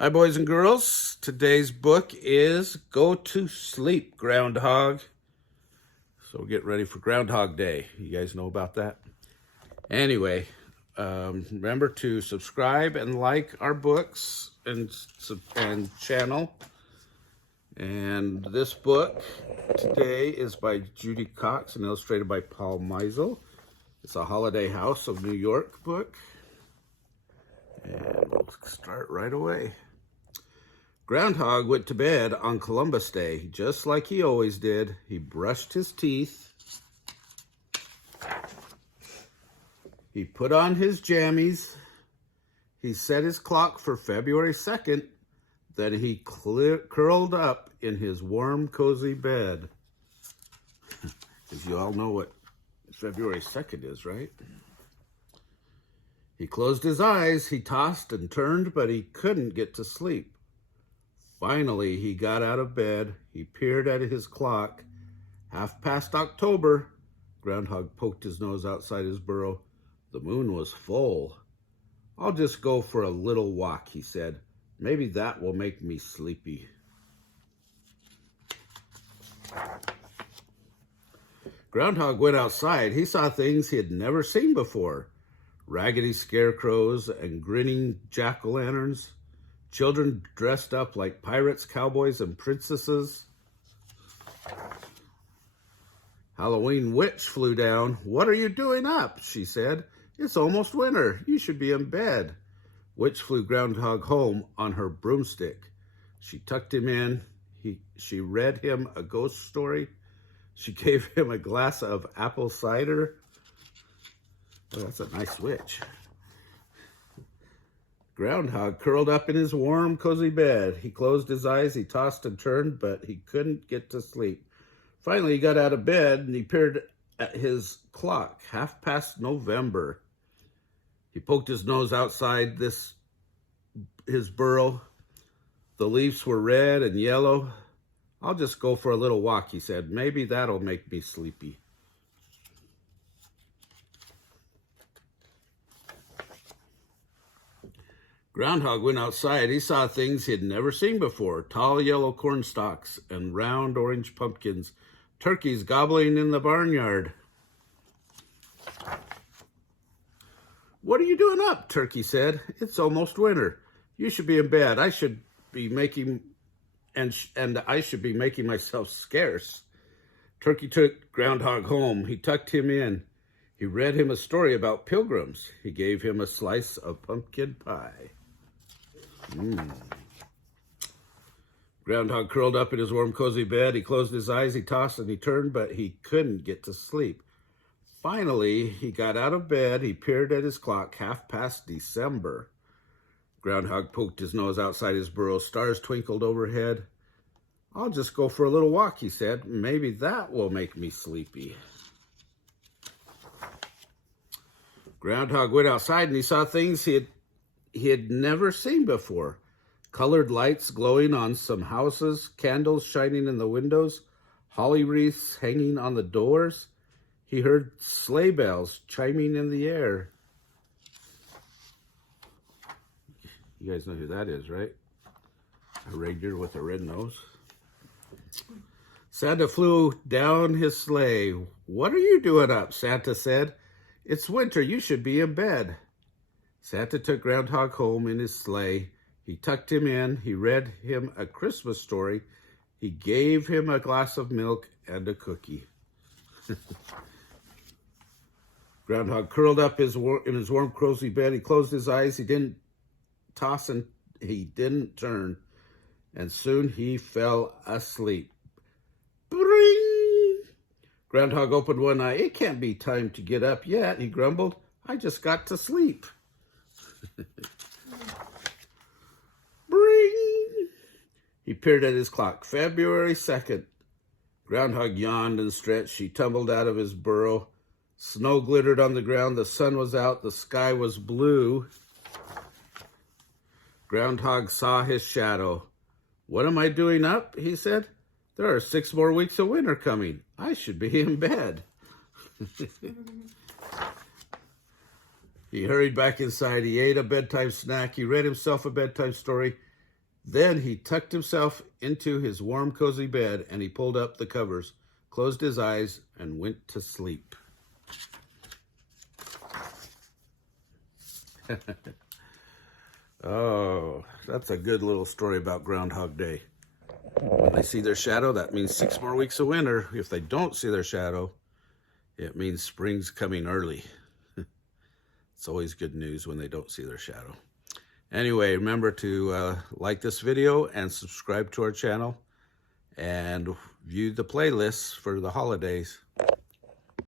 Hi, boys and girls. Today's book is Go to Sleep, Groundhog. So get ready for Groundhog Day. You guys know about that? Anyway, remember to subscribe and like our books and channel. And this book today is by Judy Cox and illustrated by Meisel. It's a Holiday House of New York book. And we'll start right away. Groundhog went to bed on Columbus Day, just like he always did. He brushed his teeth. He put on his jammies. He set his clock for February 2nd. Then he curled up in his warm, cozy bed. Because you all know what February 2nd is, right? He closed his eyes. He tossed and turned, but he couldn't get to sleep. Finally, he got out of bed. He peered at his clock. 1/2 October. Groundhog poked his nose outside his burrow. The moon was full. "I'll just go for a little walk," he said. "Maybe that will make me sleepy." Groundhog went outside. He saw things he had never seen before. Raggedy scarecrows and grinning jack-o'-lanterns. Children dressed up like pirates, cowboys, and princesses. Halloween witch flew down. "What are you doing up?" she said. "It's almost winter. You should be in bed." Witch flew Groundhog home on her broomstick. She tucked him in. She read him a ghost story. She gave him a glass of apple cider. Oh, that's a nice witch. Groundhog curled up in his warm, cozy bed. He closed his eyes, he tossed and turned, but he couldn't get to sleep. Finally, he got out of bed and he peered at his clock. 1/2 November. He poked his nose outside his burrow. The leaves were red and yellow. "I'll just go for a little walk," he said. "Maybe that'll make me sleepy." Groundhog went outside. He saw things he had never seen before. Tall yellow corn stalks and round orange pumpkins. Turkeys gobbling in the barnyard. "What are you doing up?" Turkey said. "It's almost winter. You should be in bed. I should be making myself scarce." Turkey took Groundhog home. He tucked him in. He read him a story about pilgrims. He gave him a slice of pumpkin pie. Groundhog curled up in his warm, cozy bed. He closed his eyes, he tossed and he turned, but he couldn't get to sleep. Finally, he got out of bed. He peered at his clock. 1/2 December. Groundhog poked his nose outside his burrow. Stars twinkled overhead. "I'll just go for a little walk," he said. "Maybe that will make me sleepy." Groundhog went outside and he saw things he had never seen before. Colored lights glowing on some houses, candles shining in the windows, holly wreaths hanging on the doors. He heard sleigh bells chiming in the air. You guys know who that is, right? A reindeer with a red nose. Santa flew down his sleigh. "What are you doing up?" Santa said. "It's winter. You should be in bed." Santa took Groundhog home in his sleigh. He tucked him in. He read him a Christmas story. He gave him a glass of milk and a cookie. Groundhog curled up in his warm, cozy bed. He closed his eyes. He didn't toss and he didn't turn. And soon he fell asleep. Bring! Groundhog opened one eye. "It can't be time to get up yet," he grumbled. "I just got to sleep." Bring! He peered at his clock. February 2nd. Groundhog yawned and stretched. He tumbled out of his burrow. Snow glittered on the ground. The sun was out. The sky was blue. Groundhog saw his shadow. "What am I doing up?" he said. "There are 6 more weeks of winter coming. I should be in bed." He hurried back inside. He ate a bedtime snack. He read himself a bedtime story. Then he tucked himself into his warm, cozy bed, and he pulled up the covers, closed his eyes, and went to sleep. Oh, that's a good little story about Groundhog Day. When they see their shadow, that means 6 more weeks of winter. If they don't see their shadow, it means spring's coming early. It's always good news when they don't see their shadow. Anyway, remember to like this video and subscribe to our channel and view the playlists for the holidays.